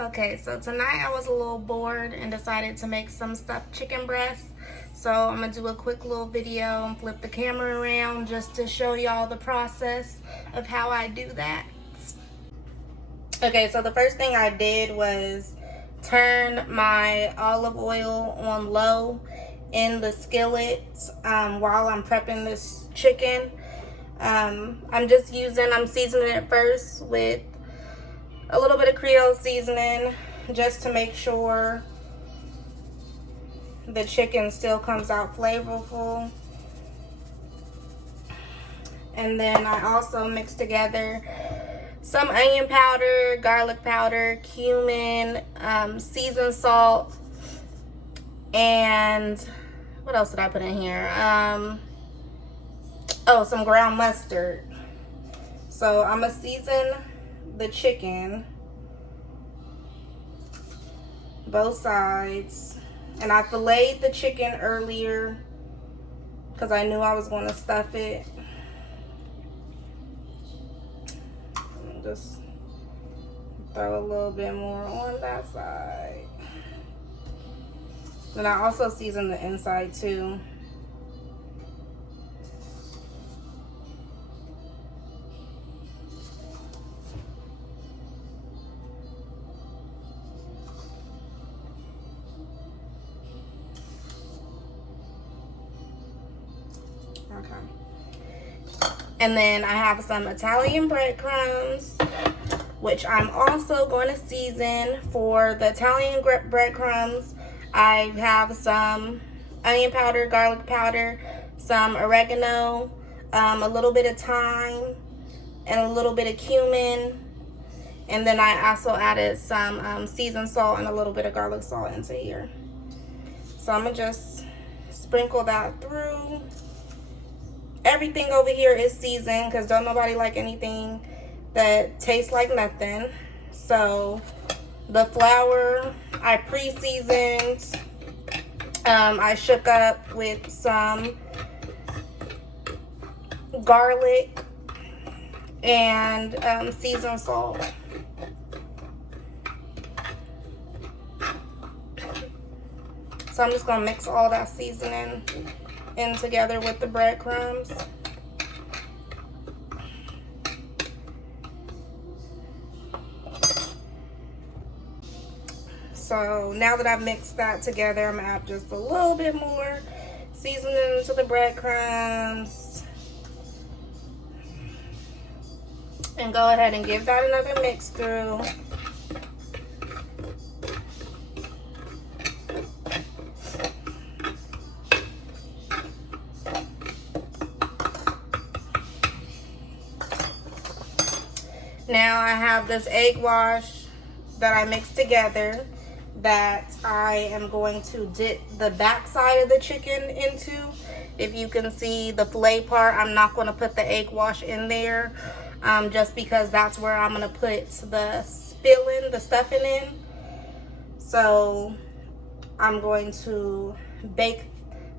Okay, so tonight I was a little bored and decided to make some stuffed chicken breasts. So I'm gonna do a quick little video and flip the camera around just to show y'all the process of how I do that. Okay, so the first thing I did was turn my olive oil on low in the skillet while I'm prepping this chicken. I'm seasoning it first with a little bit of Creole seasoning just to make sure the chicken still comes out flavorful. And then I also mix together some onion powder, garlic powder, cumin, seasoned salt, and what else did I put in here? Some ground mustard. So I'm gonna season the chicken, both sides, and I filleted the chicken earlier because I knew I was going to stuff it. Just throw a little bit more on that side. Then I also season the inside too. Okay. And then I have some Italian breadcrumbs, which I'm also going to season. For the Italian breadcrumbs, I have some onion powder, garlic powder, some oregano, a little bit of thyme, and a little bit of cumin. And then I also added some seasoned salt and a little bit of garlic salt into here. So I'm going to just sprinkle that through. Everything over here is seasoned because don't nobody like anything that tastes like nothing. So the flour I pre-seasoned. I shook up with some garlic and seasoned salt. So I'm just gonna mix all that seasoning in together with the breadcrumbs. So now that I've mixed that together, I'm gonna add just a little bit more seasoning to the breadcrumbs. And go ahead and give that another mix through. Now I have this egg wash that I mixed together that I am going to dip the back side of the chicken into. If you can see the fillet part, I'm not going to put the egg wash in there just because that's where I'm going to put the stuffing in. So I'm going to bake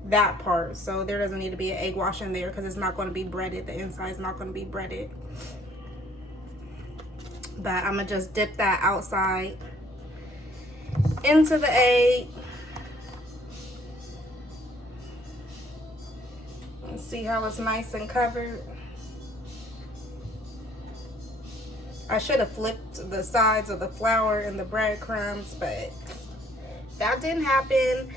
that part, so there doesn't need to be an egg wash in there because it's not going to be breaded. The inside is not going to be breaded. But I'm gonna just dip that outside into the egg. And see how it's nice and covered. I should have flipped the sides of the flour and the breadcrumbs, but that didn't happen.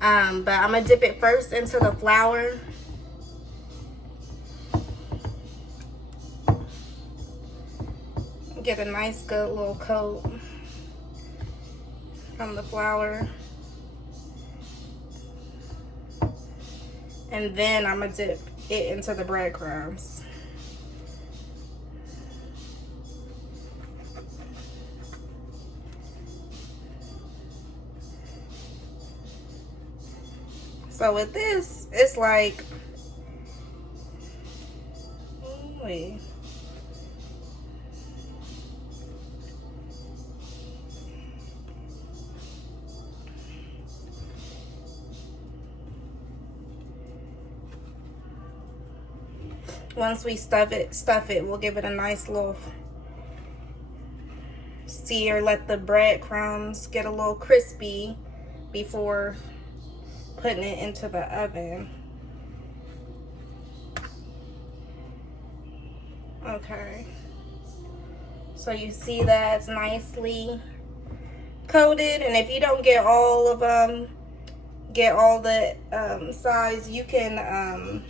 But I'm gonna dip it first into the flour. Get a nice good little coat from the flour. And then I'm gonna dip it into the breadcrumbs. So with this, it's like, wait. Once we stuff it, we'll give it a nice little easier, let the breadcrumbs get a little crispy before putting it into the oven. Okay, so you see that it's nicely coated, and if you don't get all of them, get all the sides, you can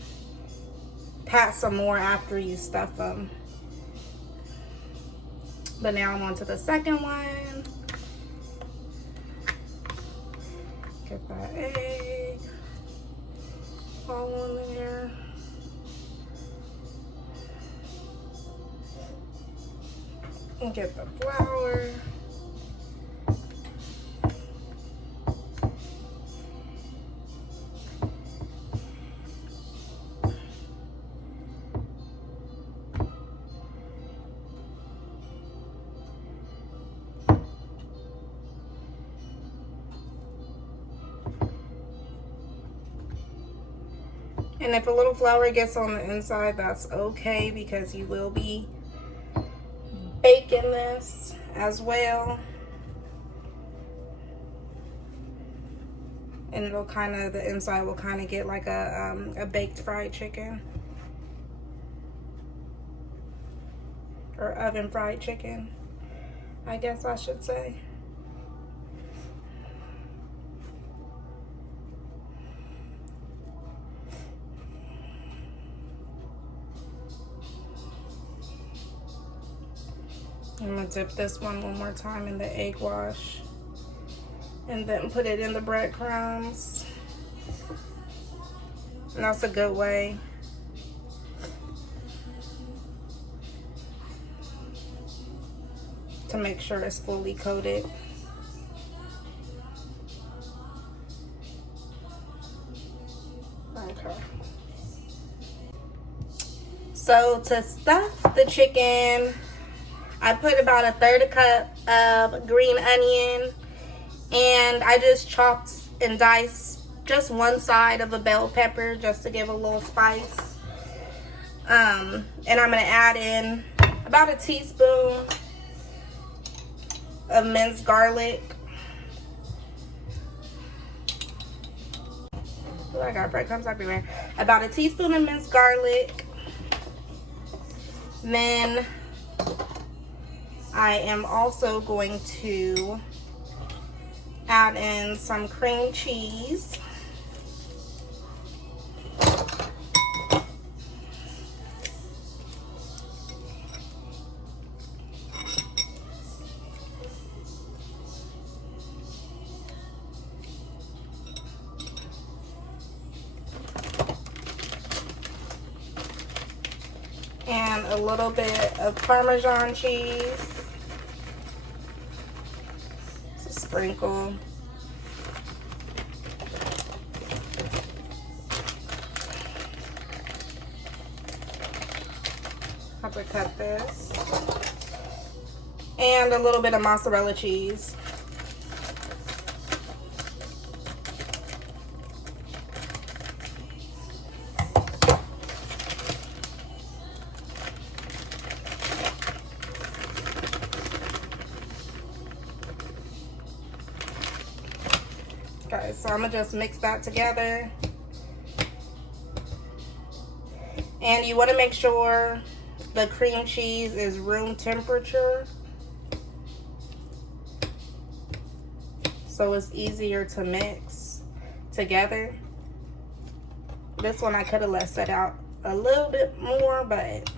pat some more after you stuff them. But now I'm on to the second one. Get that egg all in there. And get the flour. And if a little flour gets on the inside, that's okay, because you will be baking this as well. And it'll kind of, the inside will kind of get like a baked fried chicken. Or oven fried chicken, I guess I should say. I'm gonna dip this one more time in the egg wash and then put it in the breadcrumbs. And that's a good way to make sure it's fully coated. Okay. So to stuff the chicken, I put about 1/3 cup of green onion, and I just chopped and diced just one side of a bell pepper just to give a little spice. And I'm gonna add in about a teaspoon of minced garlic. Oh, I got breadcrumbs everywhere. About a teaspoon of minced garlic. Then I am also going to add in some cream cheese. And a little bit of Parmesan cheese. Sprinkle. Have to cut this. And a little bit of mozzarella cheese. Okay, so I'm gonna just mix that together. And you want to make sure the cream cheese is room temperature, so it's easier to mix together. This one I could have let set out a little bit more, but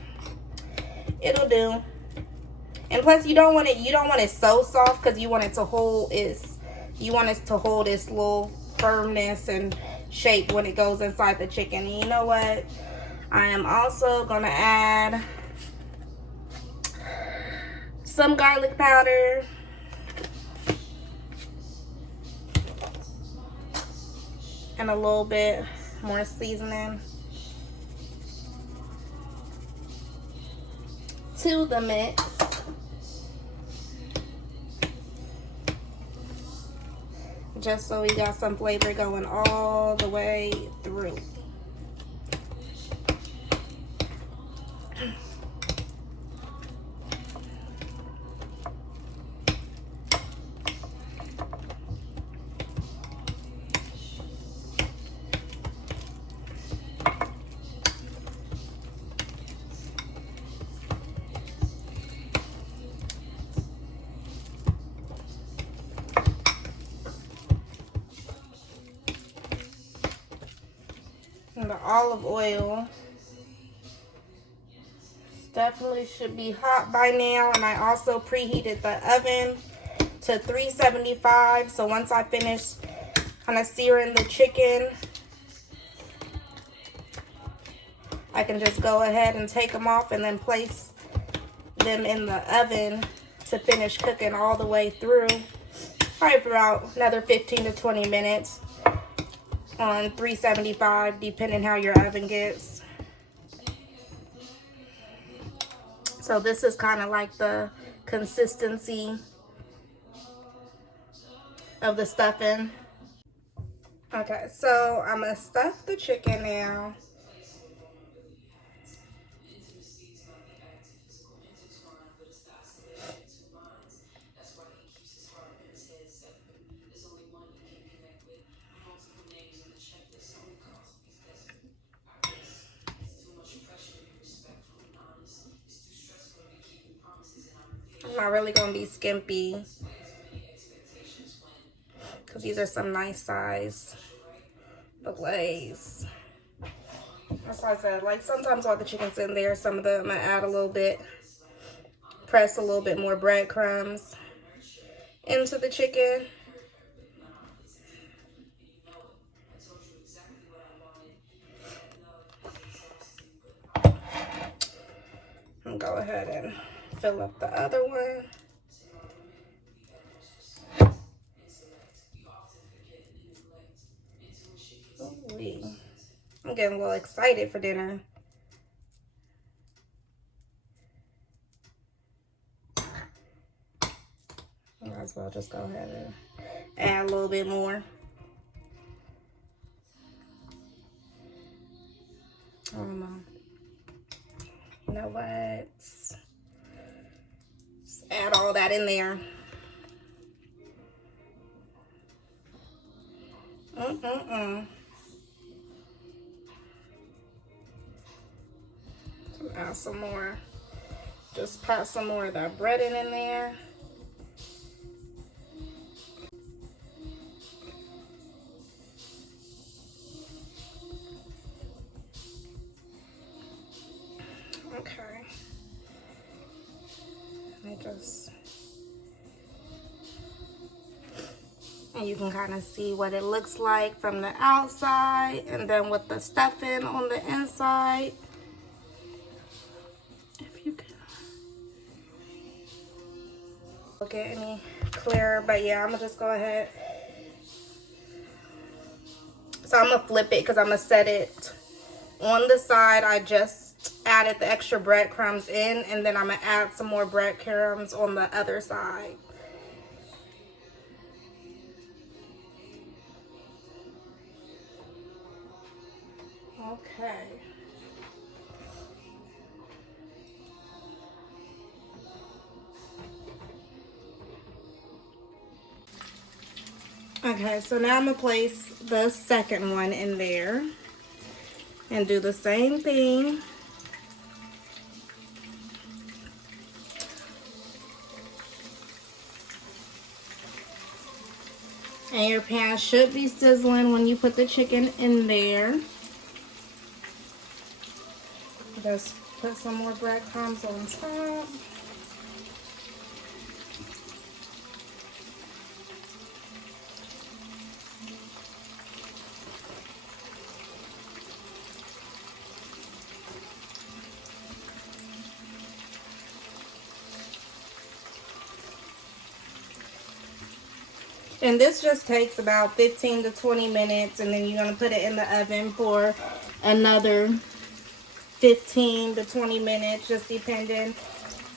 it'll do. And plus, you don't want it so soft, because you want it to hold its little firmness and shape when it goes inside the chicken. And you know what? I am also gonna add some garlic powder. And a little bit more seasoning to the mix. Just so we got some flavor going all the way through. olive oil. Definitely should be hot by now. And I also preheated the oven to 375. So once I finish kind of searing the chicken, I can just go ahead and take them off and then place them in the oven to finish cooking all the way through. Probably for about another 15 to 20 minutes on 375, depending how your oven gets. So this is kind of like the consistency of the stuffing. Okay, so I'm gonna stuff the chicken now. I'm not really gonna be skimpy because these are some nice size fillets. That's why I said, like, sometimes while the chicken's in there, some of them I add a little bit, press a little bit more breadcrumbs into the chicken. And go ahead and fill up the other one. Ooh-wee. I'm getting a little excited for dinner. Might as well just go ahead and add a little bit more. I don't know. You know what? Just add all that in there. Add some more. Just pat some more of that breading in there. Okay. And you can kind of see what it looks like from the outside, and then with the stuffing on the inside. If you can look at any clearer, but yeah, I'm gonna just go ahead. So I'm gonna flip it because I'm gonna set it on the side. I just added the extra breadcrumbs in, and then I'm gonna add some more breadcrumbs on the other side. Okay. Okay, so now I'm gonna place the second one in there and do the same thing. And your pan should be sizzling when you put the chicken in there. Just put some more breadcrumbs on top. And this just takes about 15 to 20 minutes, and then you're going to put it in the oven for another 15 to 20 minutes, just depending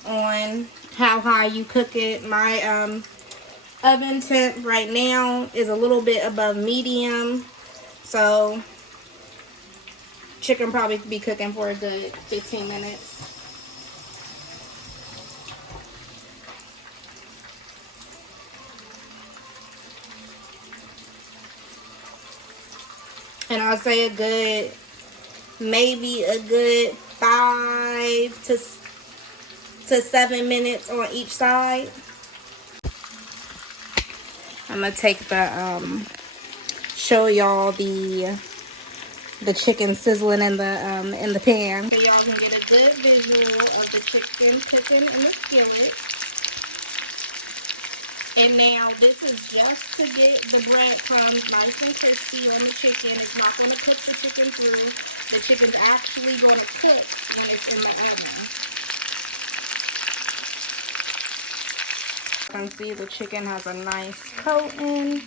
on how high you cook it. My oven temp right now is a little bit above medium, so chicken probably be cooking for a good 15 minutes. And I'll say maybe a good 5 to 7 minutes on each side. I'm gonna take the show y'all the the chicken sizzling in the pan. So y'all can get a good visual of the chicken cooking in the skillet. And now this is just to get the breadcrumbs nice and crispy on the chicken. It's not going to cook the chicken through. The chicken's actually going to cook when it's in the oven. You can see the chicken has a nice coating.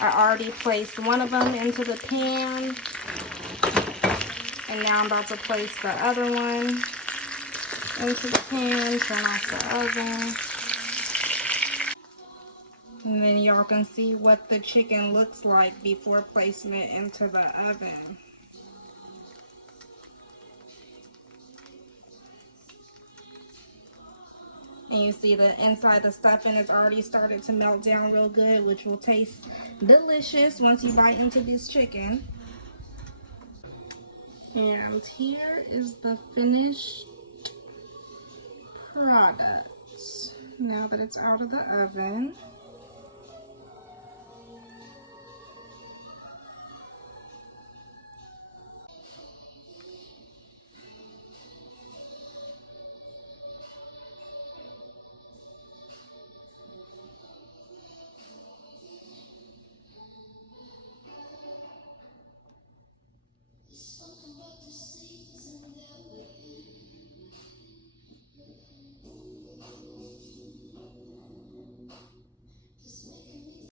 I already placed one of them into the pan. And now I'm about to place the other one into the pan, turn off the oven. And then y'all can see what the chicken looks like before placing it into the oven. And you see the inside the stuffing has already started to melt down real good, which will taste delicious once you bite into this chicken. And here is the finished product now that it's out of the oven.